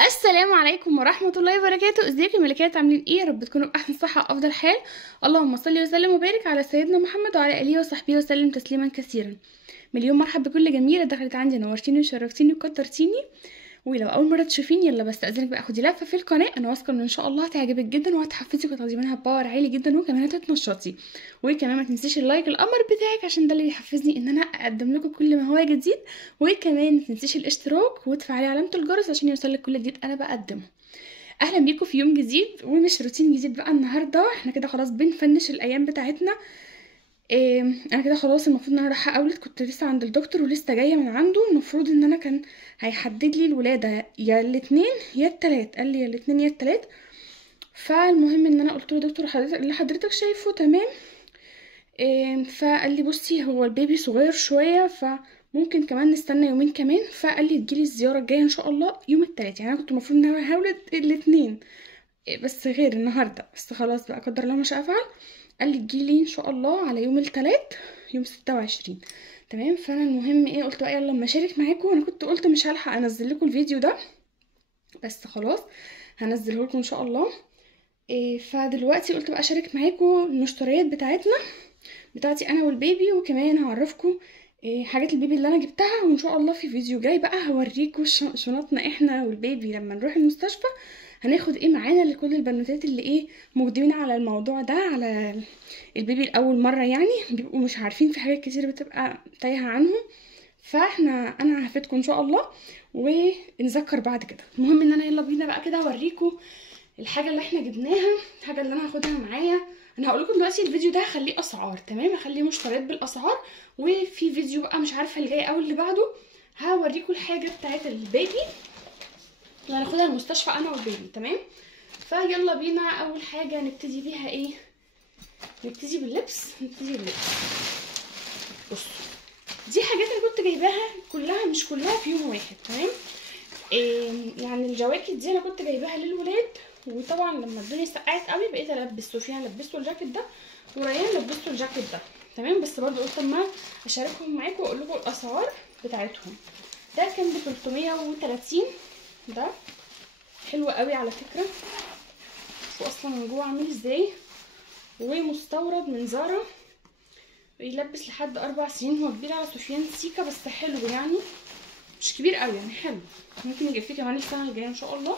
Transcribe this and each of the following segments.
السلام عليكم ورحمة الله وبركاته. ازيكم يا ملكات؟ عاملين ايه؟ يا رب تكونوا بأحسن صحة وأفضل حال. اللهم صل وسلم وبارك على سيدنا محمد وعلى آله وصحبه وسلم تسليما كثيرا. مليون مرحب بكل جميلة دخلت عندي، نورتيني وشرفتيني وكترتيني. ولو اول مره تشوفيني يلا بستأذنك بقى خدي لفه في القناه، انا واثقه ان شاء الله هتعجبك جدا وهتحفزك وتاخدي منها باور عالي جدا وكمان هتتنشطي. وكمان ما تنسيش اللايك القمر بتاعك عشان ده اللي بيحفزني ان انا اقدم لكم كل ما هو جديد. وكمان ما تنسيش الاشتراك وتفعلي علامه الجرس عشان يوصلك كل جديد انا بقدمه. اهلا بيكم في يوم جديد ومش روتين جديد بقى. النهارده احنا كده خلاص بنفنش الايام بتاعتنا. انا كده خلاص المفروض ان انا رايحه اولد، كنت لسه عند الدكتور ولسه جايه من عنده. المفروض ان انا كان هيحدد لي الولاده يا الاثنين يا التلات، قال لي يا الاثنين يا التلات. فالمهم ان انا قلت له دكتور حضرتك اللي حضرتك شايفه تمام. فقال لي بصي هو البيبي صغير شويه فممكن كمان نستنى يومين كمان. فقال لي تجيلي الزياره الجايه ان شاء الله يوم التلات. يعني انا كنت المفروض ان انا هولد الاثنين بس غير النهارده، بس خلاص بقى قدر الله ما شاء فعل. قال لي تجيلي ان شاء الله على يوم التلات يوم 26. تمام. فانا المهم ايه قلت بقى يلا اما اشارك معاكم. انا كنت قلت مش هلحق انزل لكم الفيديو ده بس خلاص هنزله لكم ان شاء الله. فدلوقتي قلت بقى اشارك معاكم المشتريات بتاعتي انا والبيبي، وكمان هعرفكم حاجات البيبي اللي انا جبتها. وان شاء الله في فيديو جاي بقى هوريكم شنطنا احنا والبيبي لما نروح المستشفى هناخد ايه معانا لكل البنوتات اللي مقدمين على الموضوع ده، على البيبي الاول مره. يعني بيبقوا مش عارفين في حاجات كتير بتبقى تايهه عنهم. انا هفيدكم ان شاء الله ونذكر بعد كده. المهم ان انا يلا بينا بقى كده اوريكم الحاجه اللي احنا جبناها، الحاجه اللي انا هاخدها معايا. انا هقول لكم دلوقتي الفيديو ده هخليه اسعار، تمام، هخليه مشتريات بالاسعار. وفي فيديو بقى مش عارفه اللي جاي او اللي بعده هوريكم الحاجه بتاعت البيبي اللي هناخدها المستشفى انا والبيبي. تمام. فيلا بينا. اول حاجه نبتدي بيها ايه؟ نبتدي باللبس. بصوا دي حاجات انا كنت جايباها كلها، مش كلها في يوم واحد. تمام. يعني الجواكت دي انا كنت جايباها للولاد، وطبعا لما الدنيا سقعت قوي بقيت البس. سفيان لبسته الجاكيت ده وريان لبسته الجاكيت ده. تمام. بس برضو قلت اما اشاركهم معاكم واقول لكم الاسعار بتاعتهم. ده كان ب 330. ده حلو قوي على فكره، واصلا من جوه عامل ازاي، ومستورد من زارا. يلبس لحد 4 سنين. هو كبير على سفيان سيكا بس حلو، يعني مش كبير قوي، يعني حلو، ممكن يجي فيه كمان السنه الجايه ان شاء الله.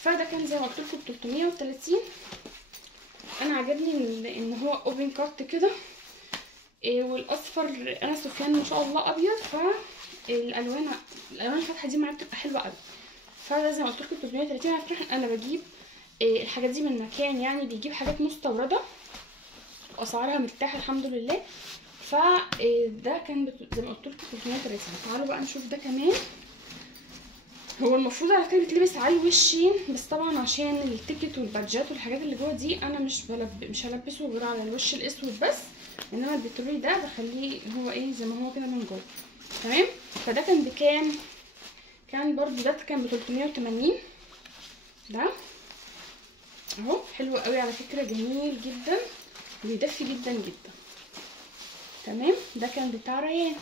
فده كان زي ما قلت لكم 330. انا عجبني ان هو اوبن كارت كده. والاصفر انا سفيان ما شاء الله ابيض، فالالوان الفاتحه دي معايا بتبقى حلوه قوي. فده زي ما قلت لكم 330. على فكره انا بجيب الحاجات دي من مكان يعني بيجيب حاجات مستورده واسعارها مرتاحه الحمد لله. فده كان زي ما قلت لكم 330. تعالوا بقى نشوف ده كمان. هو المفروض على فكره بيتلبس على الوشين، بس طبعا عشان التيكت والبادجات والحاجات اللي جوه دي انا مش هلبسه غير على الوش الاسود بس، انما البترولي ده بخليه هو زي ما هو كده من جوه. تمام. فده كان بكام؟ كان برضو ده كان ب 380. ده اهو حلو قوي على فكره، جميل جدا بيدفي جدا جدا. تمام. ده كان بتاع ريان.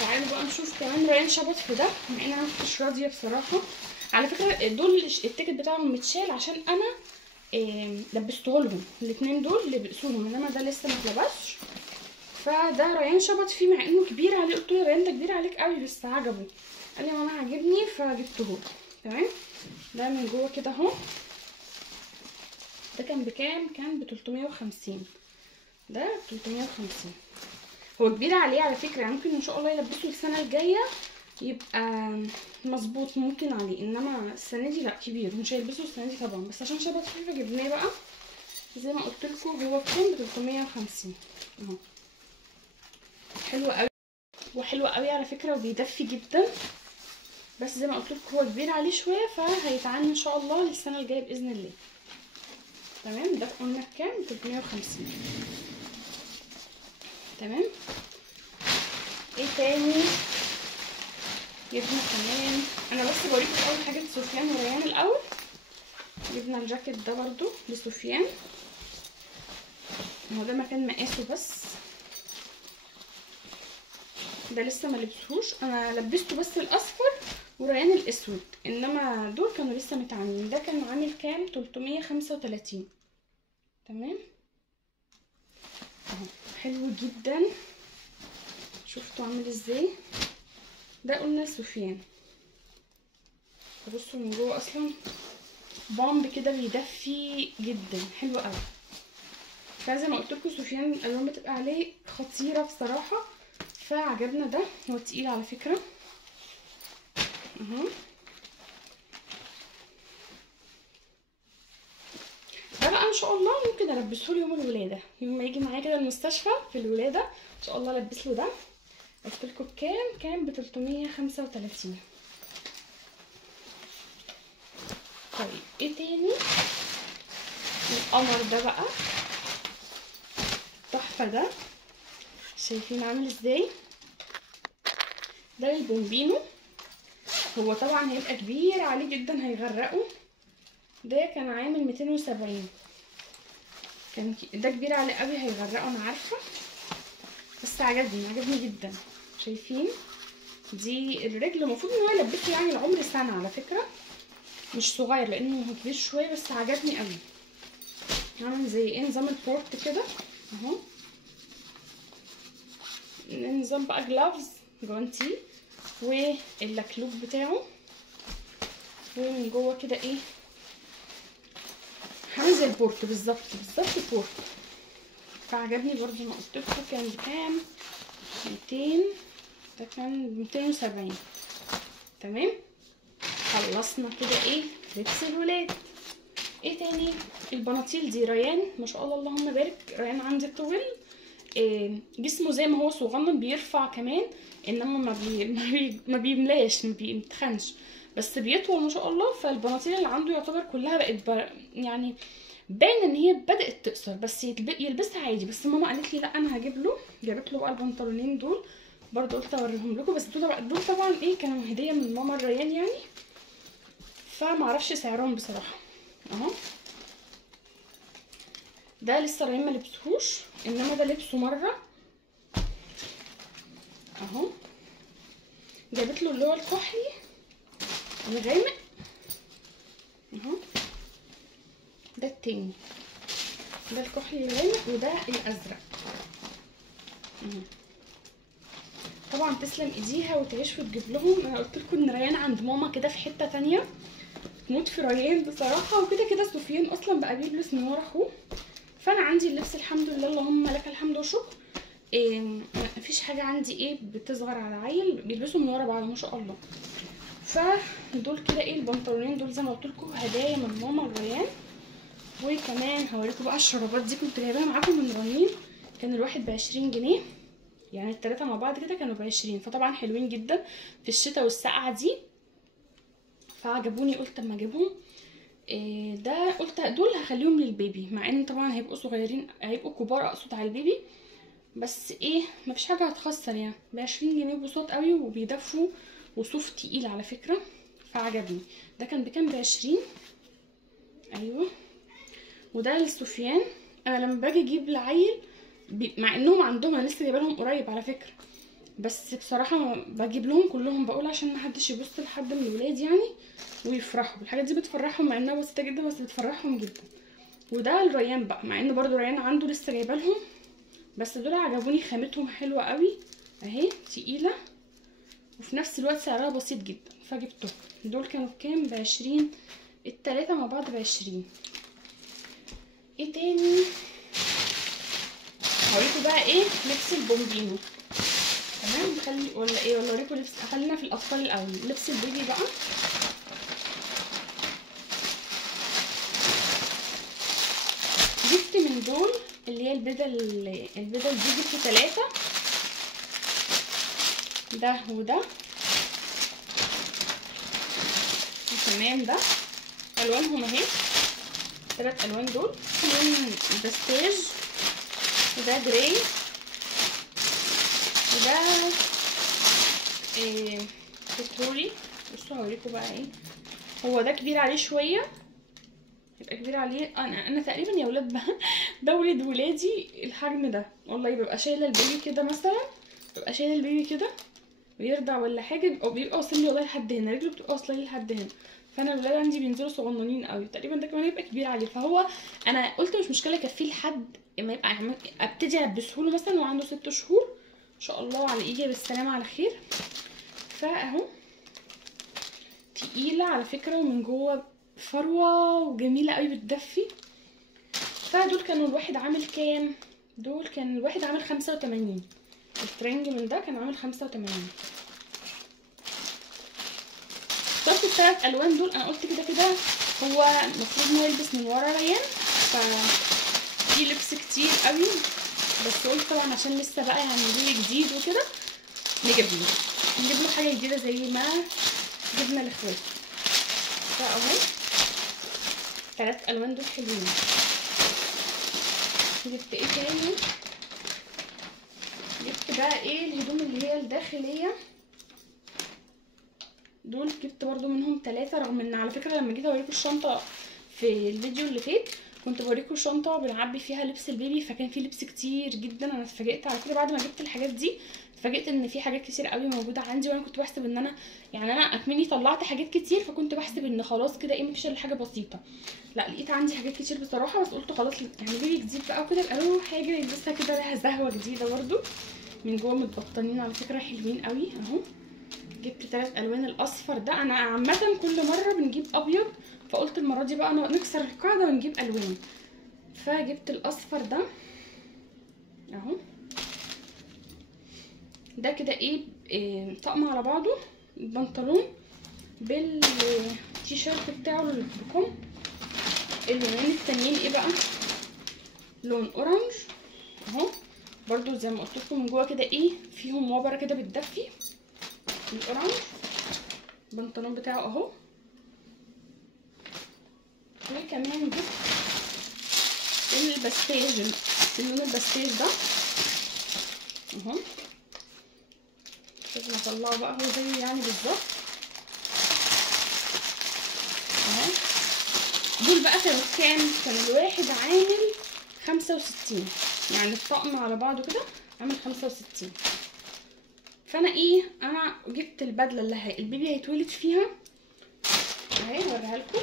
تعالوا بقى نشوف كمان ريان شبط في ده، مع ان انا مكنتش راضيه بصراحه. على فكره دول التيكت بتاعهم متشال عشان انا لبسته لهم الاثنين دول لبسوهم، انما ده لسه ما اتلبسش. فده ريان شبط فيه مع انه كبير عليه. قلت له ريان ده كبير عليك قوي، بس عجبه. قال لي ماما عاجبني فجبته. تمام. ده من جوه كده اهو. ده كان بكام؟ كان ب 350. ده 350. هو كبير عليه على فكره، يعني ممكن ان شاء الله يلبسه السنه الجايه يبقى مظبوط ممكن عليه، انما السنه دي لا كبير مش هيلبسه السنه دي طبعا، بس عشان شبط فيه فجبناه بقى. زي ما قلت لكم هو كان ب 350 اهو. حلو قوي وحلو قوي على فكره وبيدفي جدا، بس زي ما قلت لكم هو كبير عليه شويه فهيتعاني ان شاء الله للسنه الجايه باذن الله. تمام. ده قلنا بكام؟ 350. تمام. ايه تاني جبنا كمان؟ انا بس بوريكم اول حاجه سفيان وريان الاول. جبنا الجاكيت ده برضو لسفيان، هو ده مكان مقاسه بس ده لسه ما لبسهوش. انا لبسته بس الاصفر وريان الاسود، انما دول كانوا لسه متعاملين. ده كان عامل كام؟ 335. تمام اهو، حلو جدا. شفتوا عامل ازاي؟ ده قلنا سفيان. بصوا من جوه اصلا بامب كده بيدفي جدا، حلو قوي. فزي ما قلت لكم سفيان الالوان بتبقى عليه خطيره بصراحه، فعجبنا ده. هو تقيل على فكره اهو. ده بقى ان شاء الله ممكن البسه له يوم الولاده، يوم ما يجي معايا كده المستشفى في الولاده ان شاء الله البس له ده. قلت لكم بكام؟ كان ب 335. طيب ايه تاني؟ القمر ده بقى تحفه. ده شايفين عامل ازاي؟ ده البومبينو. هو طبعا هيبقى كبير عليه جدا هيغرقه. ده كان عامل 270. كان ده كبير عليه قوي هيغرقه انا عارفه، بس عجبني جدا. شايفين دي الرجل المفروض ان هو يلبسه يعني لعمر سنه على فكره، مش صغير لانه كبير شويه، بس عجبني قوي. عامل زي ايه؟ نظام البورت كده اهو. نظام بقى جلافز جوانتي واللكلوب بتاعه، ومن جوه كده ايه، عامل زي البورت بالظبط بورت. فعجبني برضو. ما قلت لكم كان بكام؟ 200. ده كان 270. تمام. خلصنا كده ايه لبس الولاد. ايه تاني؟ البناطيل دي ريان ما شاء الله اللهم بارك. ريان عندي طول، جسمه زي ما هو صغنن بيرفع كمان، انما ما بيملاش، ما بيتخنش، بس بيطول ما شاء الله. فالبناطيل اللي عنده يعتبر كلها بقت يعني باين ان هي بدات تقصر، بس يلبسها عادي. بس ماما قالت لي لا انا جابت له بقى البنطلونين دول برضه، قلت اوريهم لكم. بس دول طبعا ايه كانوا هديه من ماما الريان يعني، فما اعرفش سعرهم بصراحه اهو. ده لسه ريان ما لبسهوش، انما ده لبسه مره اهو. جابت له اللي هو الكحلي الغامق اهو. ده التاني، ده الكحلي الغامق وده الازرق اهو. طبعا تسلم ايديها وتعيش وتجيب لهم. انا قلت لكم ان ريان عند ماما كده في حته تانية، تموت في ريان بصراحه. وكده كده سفيان اصلا بقى بيلبس من ورا اخوه، فانا عندي اللبس الحمد لله اللهم لك الحمد والشكر. مفيش حاجه عندي ايه بتصغر على عيل، بيلبسوا من ورا بعض ما شاء الله. فدول كده ايه البنطلونين دول زي ما قلت لكم هدايا من ماما الريان. وكمان هوريكم بقى الشرابات دي كنت جايباها معاكم من رنين. كان الواحد ب20 جنيه، يعني التلاتة مع بعض كده كانوا ب20. فطبعا حلوين جدا في الشتاء والسقعه دي، فعجبوني. قلت اما اجيبهم. ده قلت دول هخليهم للبيبي، مع ان طبعا هيبقوا صغيرين، هيبقوا كبار اقصد على البيبي، بس ايه مفيش حاجه هتخسر يعني. ب20 جنيه بساط قوي وبيدفوا وصوف تقيل على فكره، فعجبني. ده كان بكام؟ ب20. ايوه. وده للسفيان. انا لما باجي اجيب لعيل مع انهم عندهم، انا لسه جايبه لهم قريب على فكره، بس بصراحه بجيب لهم كلهم بقول عشان محدش يبص لحد من الولاد يعني، ويفرحوا. الحاجات دي بتفرحهم مع انها بسيطه جدا، بس بتفرحهم جدا. وده الريان بقى، مع ان برضو ريان عنده لسه جايبه لهم، بس دول عجبوني خامتهم حلوه قوي اهي، تقيله وفي نفس الوقت سعرها بسيط جدا فجبتهم. دول كانوا بكام؟ ب20. التلاته مع بعض ب20. ايه تاني؟ هوريكم بقى ايه لبس البومبينو. تمام. ولا ايه، ولا اوريكم لبس؟ خلينا في الاطفال الاول. لبس البيبي بقى جبت من دول اللي هي البدل دي، جبت 3. ده وده وكمان ده. الوانهم اهي 3 الوان دول، لون بستاج وده جراي وده بترولي. بصوا هوريكم بقى ايه. هو ده كبير عليه شويه، يبقى كبير عليه. انا تقريبا يا ولاد بولد ولادي الحجم ده والله. ببقى شايله البيبي كده مثلا، ببقى شايله البيبي كده ويرضع ولا حاجه بيبقى واصل لي والله لحد هنا، رجله بتبقى واصله لي لحد هنا. فانا الولاد عندي بينزلوا صغننين قوي، تقريبا ده كمان يبقى كبير عليه. فهو انا قلت مش مشكله يكفيه لحد ما يبقى ابتدي البسه له مثلا وعنده 6 شهور ان شاء الله، على ايدي بالسلامه على خير. فاهو تقيله على فكره، ومن جوه فروه وجميله قوي بتدفي. فدول كانوا الواحد عامل كام؟ دول كان الواحد عامل 85. الترنج من ده كان عامل 85. اخترت ال3 الوان دول. انا قلت كده كده هو المفروض انه يلبس من ورا ريان، في لبس كتير قوي، بس قلت طبعا عشان لسه بقى يعني جيل جديد وكده نجيب له حاجه جديده زي ما جبنا لاخواتي. فاهو 3 الوان دول حلوين. جبت ايه تاني؟ جبت بقى ايه الهدوم اللي هي الداخليه دول، جبت برضو منهم 3. رغم ان على فكره لما جيت اوريكم الشنطه في الفيديو اللي فات كنت بوريكم الشنطه بنعبي فيها لبس البيبي، فكان في لبس كتير جدا. انا اتفاجئت على فكره بعد ما جبت الحاجات دي، اتفاجئت ان في حاجات كتير قوي موجوده عندي، وانا كنت بحسب ان انا يعني انا اكمني طلعت حاجات كتير، فكنت بحسب ان خلاص كده ايه مفيش الا حاجه بسيطه. لا لقيت عندي حاجات كتير بصراحه، بس قلت خلاص يعني بيبي جديد بقى وكده يبقى له حاجه يلبسها كده لها زهوه جديده. برضو من جوه متبطنين على فكره حلوين قوي اهو. جبت 3 الوان. الاصفر ده انا عامه كل مره بنجيب ابيض، فقلت المره دي بقى نكسر القاعده ونجيب الوان. فجبت الاصفر ده اهو. ده كده إيه طقم على بعضه، البنطلون بالتيشيرت بتاعه بكم. اللونين التانيين ايه بقى؟ لون اورنج اهو، برضو زي ما قلت لكم من جوه كده ايه فيهم وبره كده بتدفي. الاورنج البنطلون بتاعه اهو. وكمان جبت البستاج، اللون البستاج ده اهو. لازم اطلعه بقى هو زي يعني بالظبط اهو. دول بقى كانوا كام؟ كان الواحد عامل 65، يعني الطقم على بعضه كده عامل 65. فانا انا جبت البدله اللي البيبي هيتولد فيها اهي، هوريها لكم.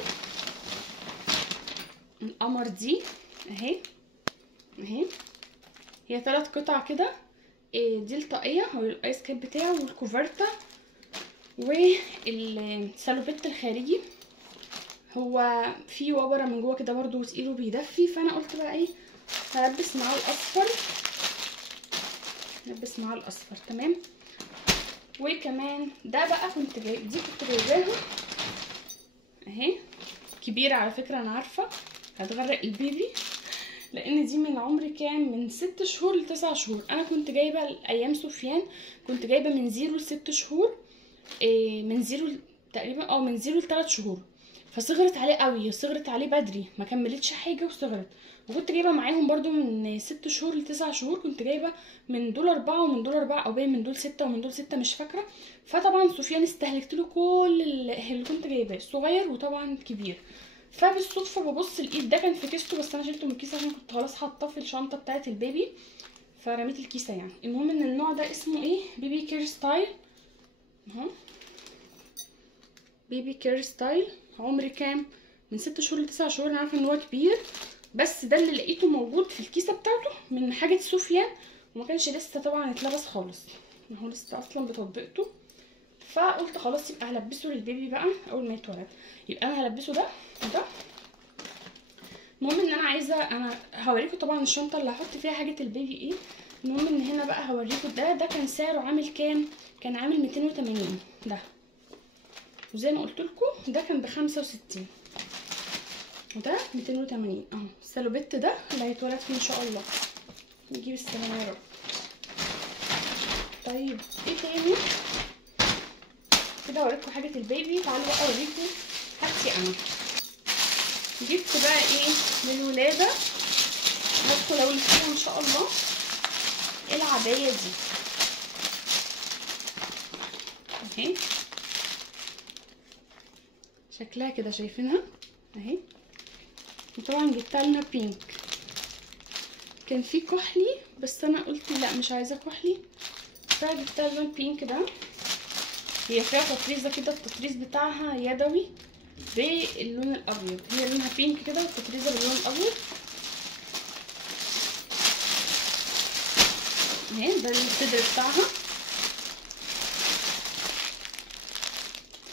القمر دي اهي هي 3 قطع كده. دي الطاقيه او الايس كاب بتاعه، والكوفرتا، والسالوبيت الخارجي. هو في وبره من جوه كده برده وتقيل وبيدفي. فانا قلت بقى هلبس معاه الاصفر، هلبس معاه الاصفر تمام. وكمان ده بقى كنت جايباها اهي، كبيره على فكره انا عارفه هتغرق البيبي، لان دي من عمر كام؟ من 6 شهور ل 9 شهور. انا كنت جايبه ايام سفيان كنت جايبه من 0 ل 6 شهور، من 0 تقريبا من 0 ل 3 شهور. فصغرت عليه قوي، صغرت عليه بدري، ما كملتش حاجه وصغرت. وكنت جايبه معاهم برده من 6 شهور ل 9 شهور، كنت جايبه من دول 4 ومن دول 4 او باين من دول 6 ومن دول 6 مش فاكره. فطبعا سفيان استهلكت له كل اللي كنت جايباه، الصغير وطبعا الكبير. فبالصدفه ببص الايد ده كان في كيسته، بس انا شلته من الكيس عشان كنت خلاص حاطاه في الشنطه بتاعه البيبي، فرميت الكيسه يعني. المهم ان النوع ده اسمه بيبي كير ستايل اهو. بيبي كير ستايل عمري كام؟ من 6 شهور ل 9 شهور. انا عارفه ان هو كبير، بس ده اللي لقيته موجود في الكيسه بتاعته من حاجه سفيان، وما كانش لسه طبعا اتلبس خالص، هو لسه اصلا بتطبيقته. فقلت خلاص يبقى هلبسه للبيبي بقى اول ما يتولد، يبقى انا هلبسه ده. المهم ان انا عايزه، انا هوريكم طبعا الشنطه اللي هحط فيها حاجه البيبي المهم ان هنا بقى هوريكم ده كان سعره عامل كام؟ كان عامل 280 ده، وزي ما قلت لكم ده كان ب65 وده 280 اهو. السالوبيت ده اللي هيتولد فيه ان شاء الله، نجيب السلامه يا رب. طيب ايه تاني كده؟ اوريكم حاجه البيبي. تعالوا بقى اوريكم حاجتي انا. جبت بقى للولاده، هدخل اقول فيها ان شاء الله العبايه دي اهي، شكلها كده شايفينها اهي. وطبعا جبتها لنا بينك، كان في كحلي بس انا قلت لا مش عايزه كحلي، فجبتها لون بينك ده هي فيها تطريزه كده، التطريز بتاعها يدوي باللون الابيض، هي لونها بينك كده والتطريزه باللون الابيض اهي. ده الصدر بتاعها.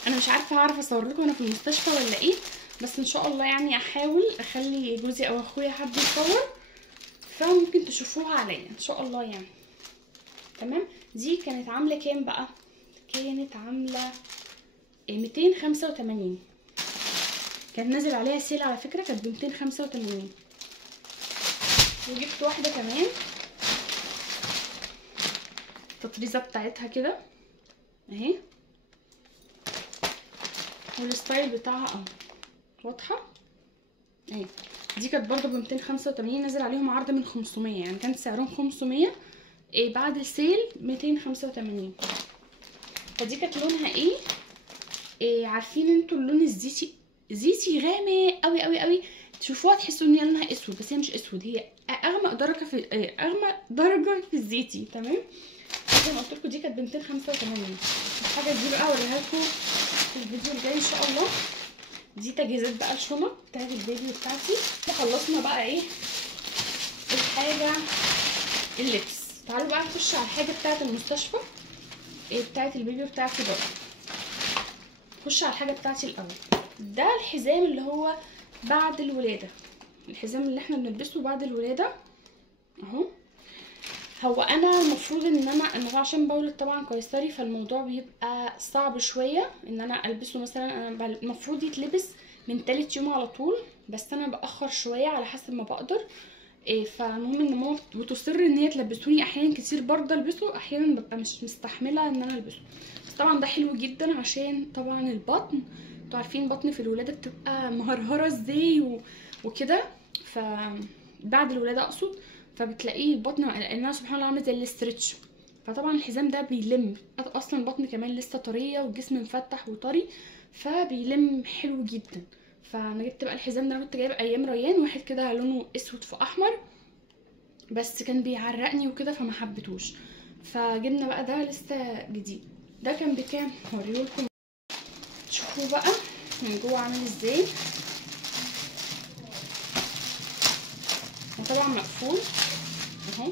انا مش عارفه هعرف اصور لكم وانا في المستشفى ولا ايه، بس ان شاء الله يعني احاول اخلي جوزي او اخويا حد يصور، فممكن تشوفوها عليا ان شاء الله يعني. تمام. دي كانت عامله كام بقى؟ كانت عامله 285. كان نازل عليها سيل على فكره، كانت ب 285. وجبت واحده كمان التطريزه بتاعتها كده اهي، والستايل بتاعها اهو واضحه اهي. دي كانت برضه ب 285، نازل عليهم عرض من 500، يعني كانت سعرهم 500 بعد السيل 285. فدي كانت لونها ايه عارفين انتوا اللون الزيتي، زيتي غامق قوي قوي قوي، تشوفوها تحسوا ان هي لونها اسود، بس هي مش اسود، هي اغمق درجه في اغمق درجه في الزيتي. تمام. زي ما قلت لكم دي كانت ب 285. الحاجه دي بقى اوريها لكم في الفيديو الجاي ان شاء الله. دي تجهيزات بقى الشنط بتاعت البيبي بتاعتي. خلصنا بقى ايه الحاجه اللبس. تعالوا بقى نخش على الحاجه بتاعت المستشفى بتاعت البيبي بتاعتي بقى. نخش على الحاجه بتاعتي الاول. ده الحزام اللي هو بعد الولاده، الحزام اللي احنا بنلبسه بعد الولاده اهو. هو انا المفروض ان انا عشان بولد طبعا قيصري، فالموضوع بيبقى صعب شويه ان انا البسه. مثلا انا المفروض يتلبس من تالت يوم على طول، بس انا باخر شويه على حسب ما بقدر. فالمهم ان ماما بتصر ان هي تلبسوني، احيانا كتير برضه البسه، احيانا ببقى مش مستحمله ان انا البسه. بس طبعا ده حلو جدا عشان طبعا البطن، انتوا عارفين البطن في الولاده بتبقى مهرهره ازاي وكده، فبعد الولاده اقصد، فبتلاقيه البطن لانها سبحان الله عامله زي الاسترتش. فطبعا الحزام ده بيلم، اصلا البطن كمان لسه طريه والجسم مفتح وطري، فبيلم حلو جدا. فانا جبت بقى الحزام ده، انا كنت جايبه ايام ريان واحد كده لونه اسود في احمر، بس كان بيعرقني وكده فما حبيتوش، فجبنا بقى ده لسه جديد. ده كان بكام؟ هوريهولكم شوفوا بقى من جوه عامل ازاي. وطبعا مقفول اهو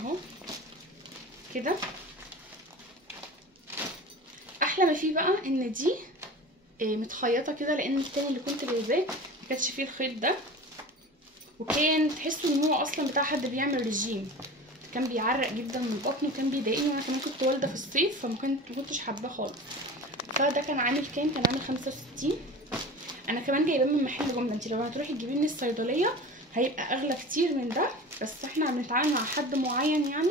اهو كده. احلى ما فيه بقى ان دي متخيطه كده، لان التاني اللي كنت جايباه ما كانش فيه الخيط ده، وكان تحسوا ان هو اصلا بتاع حد بيعمل رجيم، كان بيعرق جدا من البطن وكان بيضايقني، وانا كمان كنت والده في الصيف فما كنتش حاباه خالص. فده كان عامل كام؟ كان عامل 65. انا كمان جايباه من محل جمله، انت لو هتروحي تجيبيه من الصيدليه هيبقى اغلى كتير من ده، بس احنا بنتعامل مع حد معين يعني